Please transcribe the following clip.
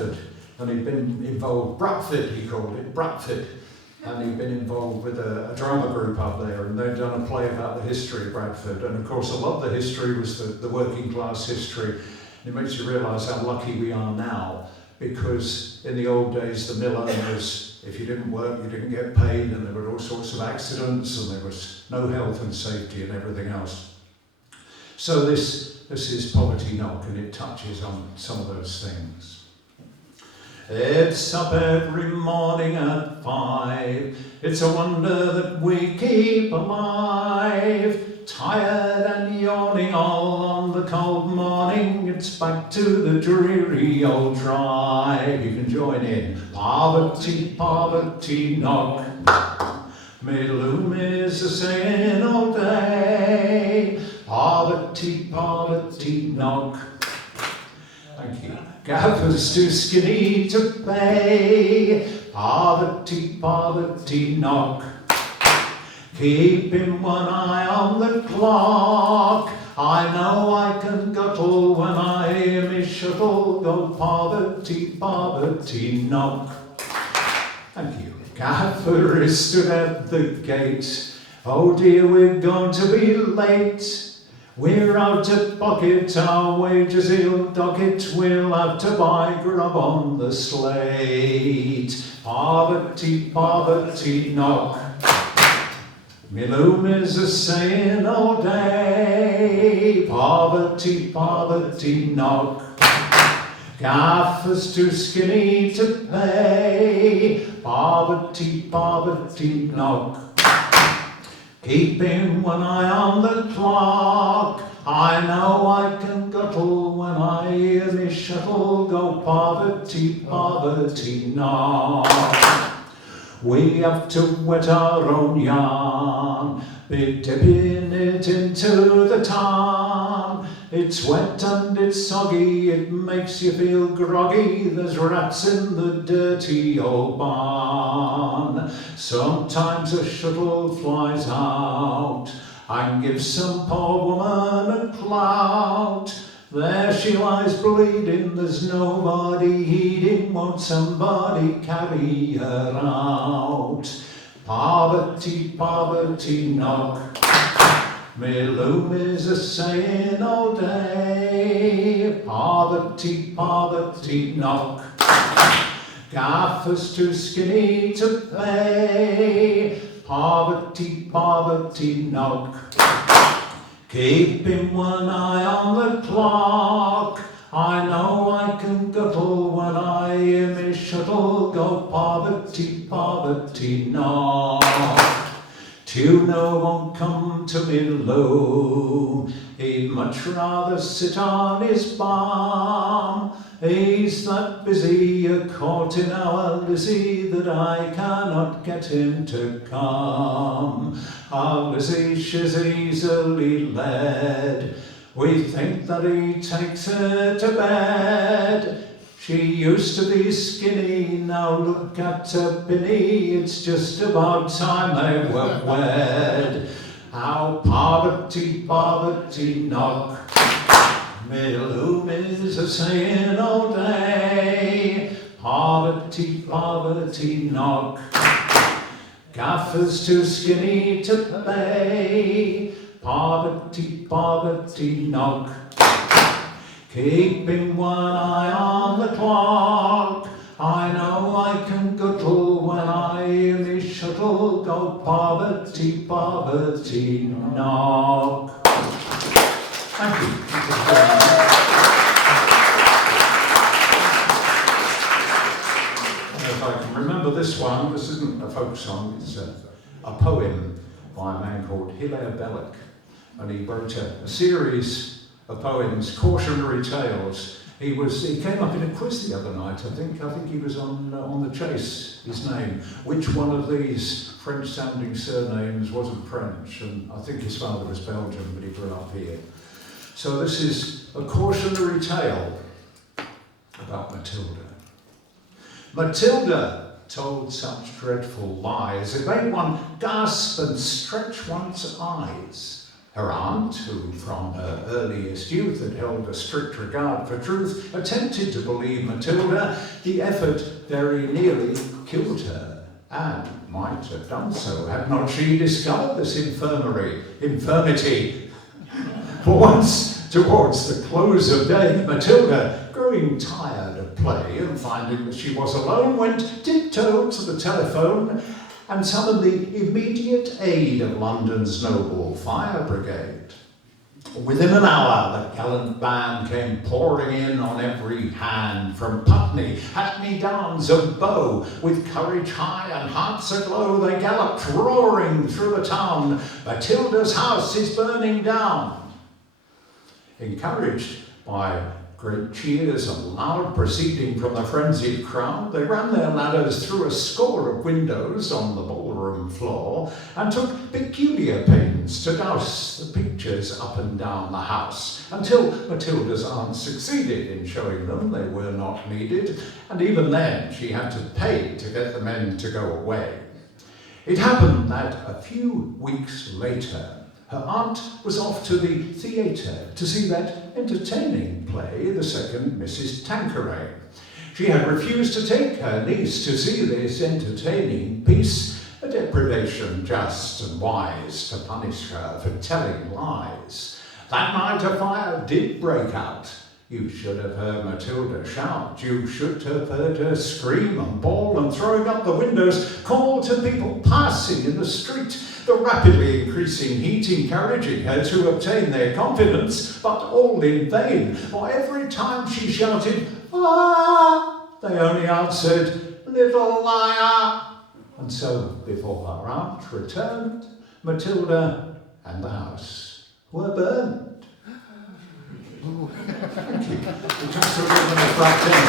Bradford, and he'd been involved, Brimfield he called it, Brimfield, and he'd been involved with a drama group up there, and they'd done a play about the history of Bradford, and of course a lot of the history was the working class history. It makes you realise how lucky we are now, because in the old days the mill owners, if you didn't work you didn't get paid, and there were all sorts of accidents, and there was no health and safety and everything else. So this is Poverty Knock, and it touches on some of those things. It's up every morning at 5. It's a wonder that we keep alive. Tired and yawning all on the cold morning. It's back to the dreary old drive. You can join in. Poverty, poverty knock. Me loom is a saying all day. Poverty, poverty knock. Thank you. Gaffers too skinny to pay. Poverty, poverty knock. Keeping one eye on the clock. I know I can guttle when I hear me shuttle go. Poverty, poverty knock. Thank you. Gaffer is stood at the gate. Oh dear, we're going to be late. We're out of pocket, our wages he'll dock it. We'll have to buy grub on the slate. Poverty, poverty knock. Me loom is a saying all day. Poverty, poverty knock. Gaffers too skinny to pay. Poverty, poverty knock. Keeping one eye on the clock. I know I can guttle when I hear me shuttle go. Poverty, poverty knock. We have to wet our own yarn, be dipping it into the tarn. It's wet and it's soggy, it makes you feel groggy. There's rats in the dirty old barn. Sometimes a shuttle flies out and gives some poor woman a clout. There she lies bleeding, there's nobody heeding. Won't somebody carry her out? Poverty, poverty knock. Me loom is a saying all day. Poverty, poverty knock. Gaffers too skinny to pay. Poverty, poverty knock. Keeping one eye on the clock. I know I can guttle when I hear me shuttle go. Poverty, poverty knock. Tuna won't come to me loom. He'd much rather sit on his barm. He's that busy a-courting our Lizzie that I cannot get him to come. Our Lizzie, she's easily led. We think that he takes her to bed. She used to be skinny, now look at her pinny. It's just about time they were wed. How poverty, poverty knock. Me loom is a saying all day. Poverty, poverty knock. Gaffers too skinny to pay. Poverty, poverty knock. Keeping one eye on the clock. I know I can guttle when I hear me shuttle go. Poverty, poverty knock. Thank you. If I can remember this one, this isn't a folk song, it's a poem by a man called Hilaire Belloc, and he wrote a series of poems, cautionary tales. He came up in a quiz the other night. I think he was on the Chase. His name. Which one of these French-sounding surnames wasn't French? And I think his father was Belgian, but he grew up here. So this is a cautionary tale about Matilda. Matilda told such dreadful lies, it made one gasp and stretch one's eyes. Her aunt, who from her earliest youth had held a strict regard for truth, attempted to believe Matilda. The effort very nearly killed her, and might have done so had not she discovered this infirmity. For once, towards the close of day, Matilda, growing tired of play and finding that she was alone, went tiptoe to the telephone and summoned the immediate aid of London's noble fire brigade. Within an hour, the gallant band came pouring in on every hand, from Putney, Hackney Downs and Bow. With courage high and hearts aglow, they galloped roaring through the town. Matilda's house is burning down. Encouraged by great cheers and loud proceeding from the frenzied crowd, they ran their ladders through a score of windows on the ballroom floor and took peculiar pains to douse the pictures up and down the house, until Matilda's aunt succeeded in showing them they were not needed, and even then she had to pay to get the men to go away. It happened that a few weeks later, her aunt was off to the theatre to see that entertaining play, The Second Mrs. Tanqueray. She had refused to take her niece to see this entertaining piece, a deprivation just and wise to punish her for telling lies. That night a fire did break out. You should have heard Matilda shout. You should have heard her scream and bawl, and throwing up the windows, call to people passing in the street, the rapidly increasing heat encouraging her to obtain their confidence, but all in vain, for every time she shouted, "Ah!" they only answered, "Little liar!" And so, before her aunt returned, Matilda and the house were burned. Thank you. Just a little bit of